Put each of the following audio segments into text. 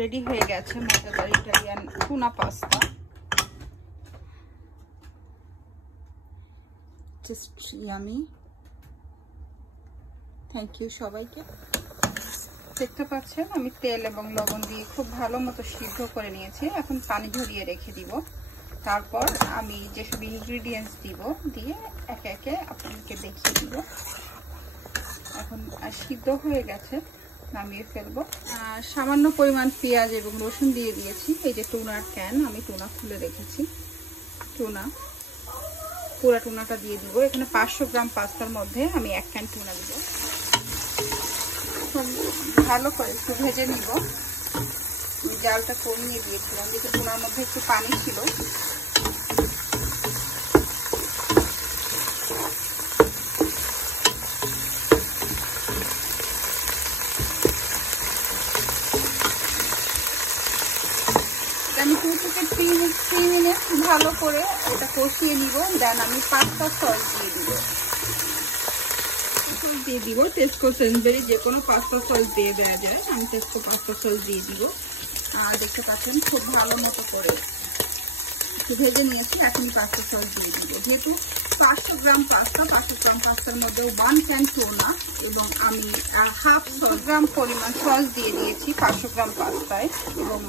Ready হয়ে গেছে মজাদার Italian tuna pasta. Just yummy. Thank you সবাইকে। দেখতে পাচ্ছেন আমি তেল এবং লবণ দিয়ে খুব ভালো মতো সিদ্ধ করে নিয়েছি। এখন পানি ঝরিয়ে রেখে দিব। তারপর আমি যেসব ইনগ্রিডিয়েন্টস দিব দিয়ে একে একে আপনাদেরকে দেখিয়ে দিব। এখন সিদ্ধ হয়ে গেছে, নামিয়ে ফেলবো। সামান্য পরিমাণ পেঁয়াজ এবং রসুন দিয়ে দিয়েছি। এই যে টুনার ক্যান, আমি টুনা খুলে রেখেছি। টুনা পুরো টুনাটা দিয়ে দিব। এখানে 500 গ্রাম পাস্তার মধ্যে আমি 1 ক্যান টুনা দিব। ভালো করে একটু ভেজে নিব। জালটা কমিয়ে দিয়েছিলাম, দেখে টুনার মধ্যে একটু পানি ছিল। আমি 2 থেকে 3 মিনিট ভালো করে এটা কষিয়ে নিব। দেন আমি পাস্তা সস দিয়ে দিব। টেস্কো সেন্সবেরি যে কোনো পাস্তা সস দিয়ে দেওয়া যায়। আমি টেস্কো পাস্তা সস দিয়ে দিব। আর দেখতে পাচ্ছেন খুব ভালো মতো করে ভেজে নিয়েছি। এখন পাস্তা সস দিয়ে দিব। যেহেতু 500 গ্রাম পাস্তা, 500 গ্রাম পাস্তার মধ্যে 1 ক্যান টুনা এবং আমি 1/2 গ্রাম পরিমাণ সস দিয়ে দিয়েছি 500 গ্রাম পাস্তায়। এবং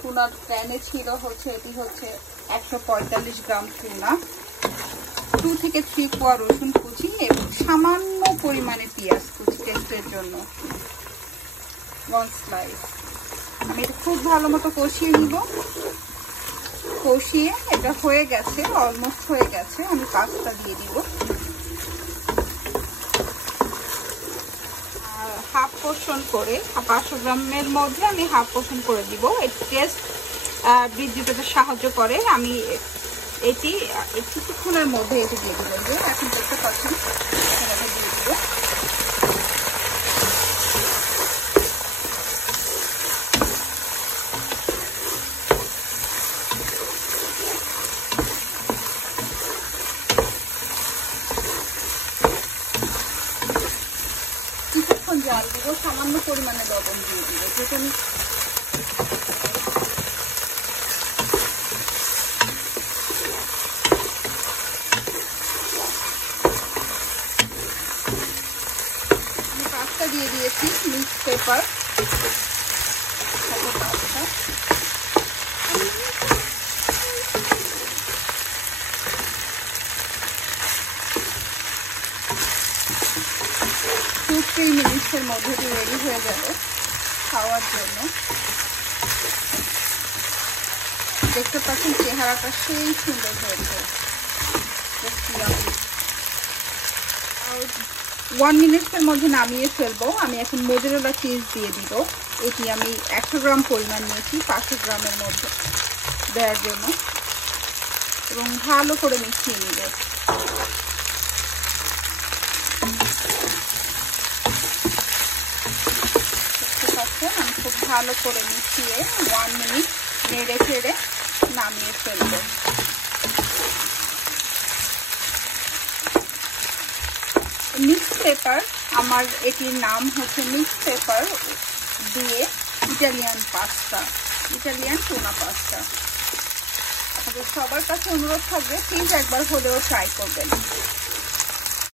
টুনার প্যানে ছিল এটি হচ্ছে 145 গ্রাম টুনা, 2 থেকে 3 কোয়া রসুন কুচি এবং সামান্য পরিমাণে পেঁয়াজ কুচি টেস্টের জন্য 1 স্লাইস। আমি এটা খুব ভালো মতো কষিয়ে নিব। কষিয়ে এটা হয়ে গেছে, অলমোস্ট হয়ে গেছে। আমি পাস্তা দিয়ে দিব। আর হাফ পোর্শন করে 500 গ্রামের মধ্যে আমি হাফ পোর্শন করে দিব। এর টেস্ট বৃদ্ধি পেতে সাহায্য করে। আমি এটি কিছুক্ষণের মধ্যে এটি দিয়ে দিব। এখন দেখতে পাচ্ছেন দিয়ে দিব। কিছুক্ষণ জাল দিব। সামান্য পরিমাণে লবণ দিয়ে দিব। যেহেতু আমি দিয়ে দিয়েছি মিক্স পেপার। 2-3 মিনিটের মধ্যে রেডি হয়ে যাবে খাওয়ার জন্য। দেখতে পাচ্ছেন চেহারাটা সেই সুন্দর হয়েছে। 1 মিনিটের মধ্যে নামিয়ে ফেলবো। আমি এখন মোজারেলা চিজ দিয়ে দিব। এটি আমি 100 গ্রাম পরিমাণ নিয়েছি 500 গ্রামের মধ্যে দেওয়ার জন্য এবং ভালো করে মিশিয়ে নিব। আমি খুব ভালো করে মিশিয়ে 1 মিনিট নেড়ে ফেড়ে নামিয়ে ফেলবো। মিক্স পেপার, আমার এটির নাম হচ্ছে মিক্স পেপার দিয়ে Italian pasta, Italian tuna pasta. আপনাদের সবার কাছে অনুরোধ থাকবে প্লিজ একবার হলেও ট্রাই করবেন।